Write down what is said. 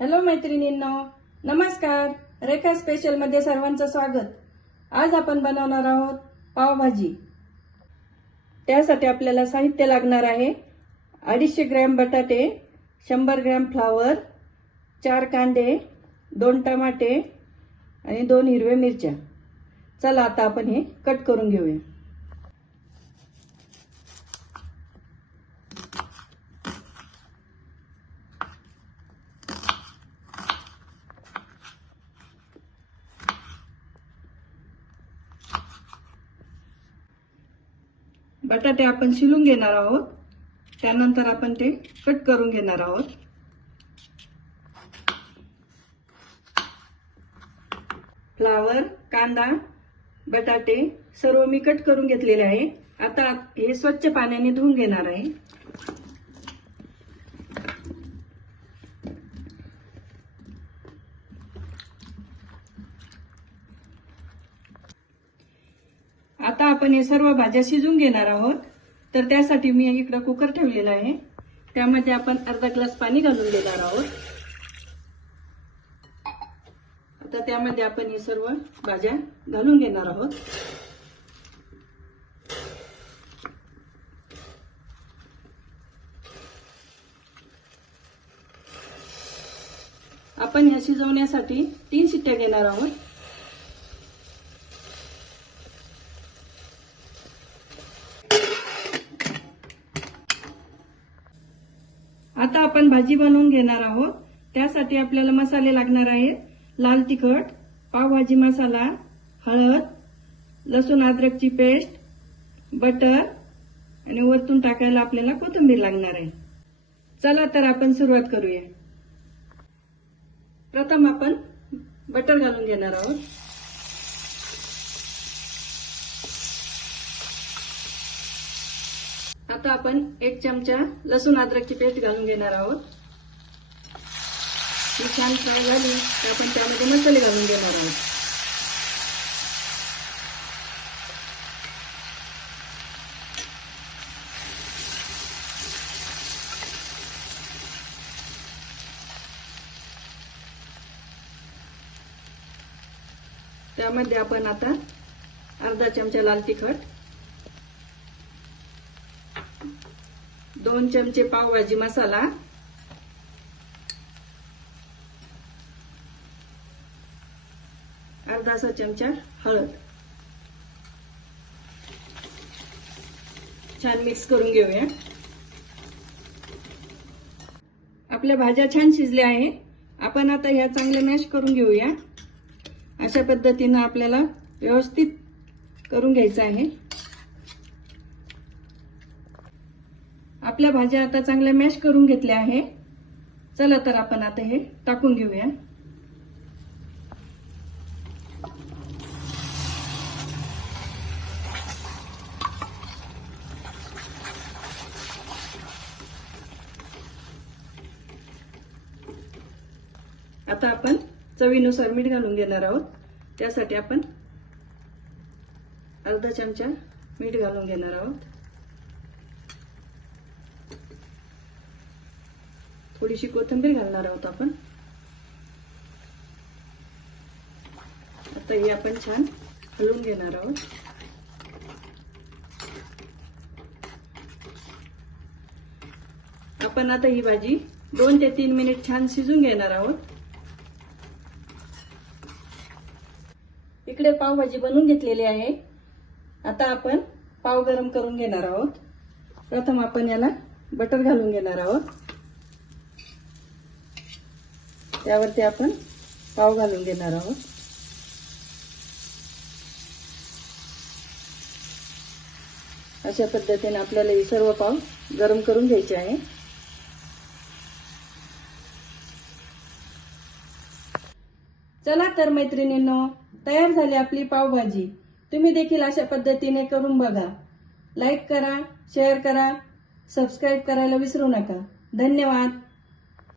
Hello मैत्रिणींनो नमस्कार. रेखा स्पेशलमध्ये सर्वांचं स्वागत. आज आपण बनवणार आहोत पावभाजी. त्यासाठी आपल्याला साहित्य लागणार आहे. अडीचशे ग्रॅम बटाटे शंभर ग्रॅम फ्लावर चार कांदे दोन टमाटे आणि दोन हिरव्या मिरच्या. चला आता आपण हे कट करून घेऊया. बटाटे आपण शिलून घेणार आहोत. त्यानंतर आपण ते कट करून घेणार आहोत. फ्लावर कांदा बटाटे सर्व मी कट करून घेतलेले आहे. आता हे स्वच्छ पाण्याने धुवून घेणार आहे आता आपण हे सर्व भाज्या शिजून घेणार आहोत. तर त्यासाठी मी इकडं कुकर ठेवलेला आहे. त्यामध्ये आपण अर्धा ग्लास पाणी घालून देणार आहोत. आता त्यामध्ये आपण हे सर्व भाज्या घालून घेणार आहोत. आपण ह्या शिजवण्यासाठी तीन शिट्ट्या घेणार आहोत. आता आपण भाजी बनवून घेणार आहोत. त्यासाठी आपल्याला मसाले लागणार आहेत. लाल तिखट पावभाजी मसाला हळद लसूण अद्रकची पेस्ट बटर आणि वरतून टाकायला आपल्याला कोथिंबीर लागणार आहे. चला तर आपण सुरुवात करूया. प्रथम आपण बटर घालून घेणार आहोत. फक्त आपण एक चमचा लसूण अद्रकची पेस्ट घालून घेणार आहोत. ही छान फ्राय झाली तर आपण त्यामध्ये मसाले घालून घेणार आहोत. त्यामध्ये आपण आता अर्धा चमचा लाल तिखट दोन चमचे पावभाजी मसाला. अर्धासा चमचा हळद. छान मिक्स करून घेऊया. आपल्या भाज्या छान शिजल्या आहेत. आपण आता ह्या चांगल्या मॅश करून घेऊया. अशा पद्धतीनं आपल्याला व्यवस्थित करून घ्यायचं आहे. आपल्या भाज्या आता चांगल्या मॅश करून घेतल्या आहे. चला तर आपण आता हे टाकून घेऊया. आता आपण चवीनुसार मीठ घालून घेणार आहोत. त्यासाठी आपण अर्धा चमचा मीठ घालून घेणार आहोत. थोडीशी कोथिंबीर घालणार आहोत आपण. आता ही आपण छान हलवून घेणार आहोत. आपण आता ही भाजी दोन ते तीन मिनिट छान शिजून घेणार आहोत. इकडे पावभाजी बनवून घेतलेली आहे. आता आपण पाव गरम करून घेणार आहोत. प्रथम आपण याला बटर घालून घेणार आहोत. त्यावरती आपण पाव घालून घेणार आहोत. अशा पद्धतीने आपल्याला हे सर्व पाव गरम करून घ्यायचे आहे. चला तर मैत्रिणींनो तयार झाली आपली पावभाजी तुम्ही देखील अशा पद्धतीने करून बघा. लाईक करा शेअर करा सबस्क्राईब करायला विसरू नका. धन्यवाद.